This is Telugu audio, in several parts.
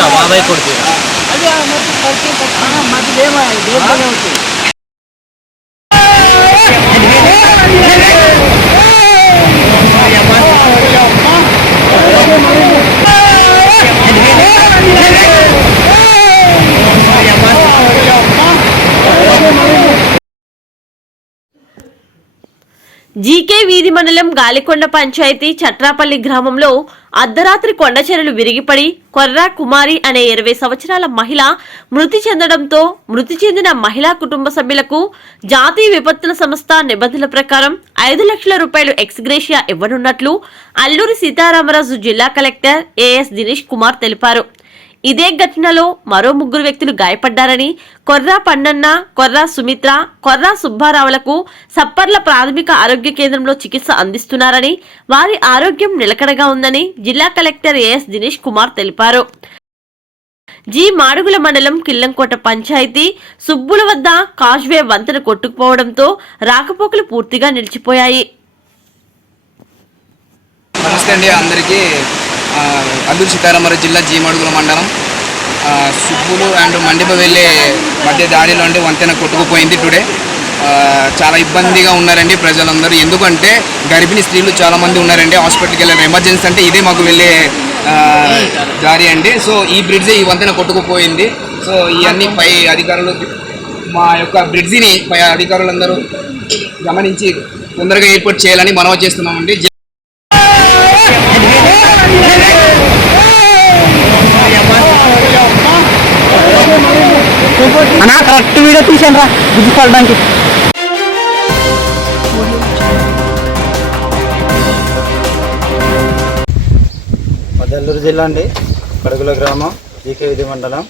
కొడుకురా బాబాయ్ జీకే వీధి మండలం గాలికొండ పంచాయతీ చట్రాపల్లి గ్రామంలో అర్ధరాత్రి కొండచెరలు విరిగిపడి కొర్రా కుమారి అనే ఇరవై సంవత్సరాల మహిళ మృతి చెందడంతో మృతి చెందిన మహిళా కుటుంబ సభ్యులకు జాతీయ విపత్తుల సంస్థ నిబంధనల ప్రకారం ఐదు లక్షల రూపాయలు ఎక్స్గ్రేషియా ఇవ్వనున్నట్లు అల్లూరి సీతారామరాజు జిల్లా కలెక్టర్ ఏఎస్ దినేష్ కుమార్ తెలిపారు. ఇదే ఘటనలో మరో ముగ్గురు వ్యక్తులు గాయపడ్డారని కొర్రా పన్నన్న కొర్రా సుమిత్ర కొర్రా సుబ్బారావులకు సప్పర్ల ప్రాథమిక ఆరోగ్య కేంద్రంలో చికిత్స అందిస్తున్నారని వారి ఆరోగ్యం నిలకడగా ఉందని జిల్లా కలెక్టర్ ఏఎస్ దినేష్ కుమార్ తెలిపారు. జి మాడుగుల మండలం కిల్లంకోట పంచాయతీ సుబ్బుల వద్ద కాజ్వే వంతెన కొట్టుకుపోవడంతో రాకపోకలు పూర్తిగా నిలిచిపోయాయి. నమస్తే అండి అందరికీ. అల్లూరు సీతారామరాజు జిల్లా జీమడుగుల మండలం. సుబ్బులు అండ్ మండిప వెళ్ళే మధ్య దారిలో అంటే వంతెన కొట్టుకుపోయింది టుడే. చాలా ఇబ్బందిగా ఉన్నారండి ప్రజలందరూ. ఎందుకంటే గర్భిణీ స్త్రీలు చాలామంది ఉన్నారండి. హాస్పిటల్కి వెళ్ళారు ఎమర్జెన్సీ అంటే ఇదే మాకు వెళ్ళే దారి అండి. సో ఈ బ్రిడ్జ్ ఈ వంతెన కొట్టుకుపోయింది. సో ఇవన్నీ పై అధికారులు మా యొక్క బ్రిడ్జిని పై అధికారులందరూ గమనించి తొందరగా ఏర్పాటు చేయాలని మనవి చేస్తున్నామండి. అన్నా కరెక్ట్ వీడియో తీసాను రా. బుద్ధి పడడానికి మదల్లూరు జిల్లా అండి కడుగుల గ్రామం జీకే విధి మండలం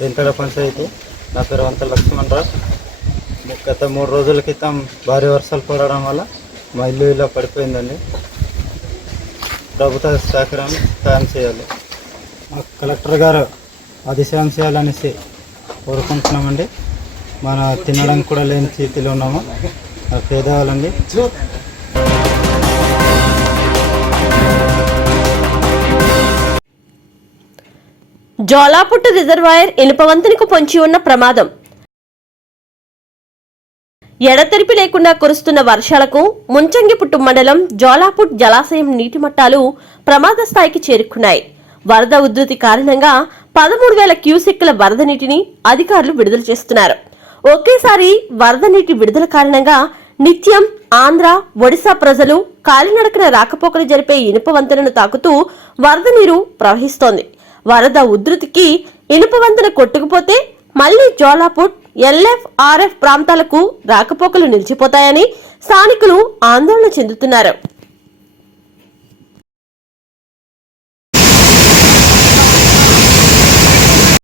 వెంకట పంచాయతీ. నా పేరు వంత లక్ష్మణరావు. గత మూడు రోజుల క్రితం భారీ వర్షాలు పడడం వల్ల మా ఇల్లు ఇలా పడిపోయిందండి. ప్రభుత్వ సహకారం సాయం చేయాలి. మా కలెక్టర్ గారు అది సాయం చేయాలనేసి కోరుకుంటున్నామండి. మన తినడానికి కూడా లేని స్థితిలో ఉన్నాము. పేదవాళ్ళండి. జోలాపుట్టు రిజర్వాయర్ ఇనుపవంతెనకు పొంచి ఉన్న ప్రమాదం. ఎడతెరిపి లేకుండా కురుస్తున్న వర్షాలకు ముంచంగిపుట్టు మండలం జోలాపుట్ జలాశయం నీటి మట్టాలు ప్రమాద స్థాయికి చేరుకున్నాయి. వరద ఉధృతి కారణంగా పదమూడు వేల క్యూసెక్కుల వరద నీటిని అధికారులు విడుదల చేస్తున్నారు. ఒకేసారి వరద నీటి విడుదల కారణంగా నిత్యం ఆంధ్ర ఒడిశా ప్రజలు కాలినడకన రాకపోకలు జరిపే ఇనుప వంతెనను తాకుతూ వరద నీరు ప్రవహిస్తోంది. వరద ఉధృతికి ఇనుప వంతెన కొట్టుకుపోతే మళ్ళీ జోలాపుట్ ఎల్ఎఫ్ ఆర్ఎఫ్ ప్రాంతాలకు రాకపోకలు నిలిచిపోతాయని స్థానికులు ఆందోళన చెందుతున్నారు.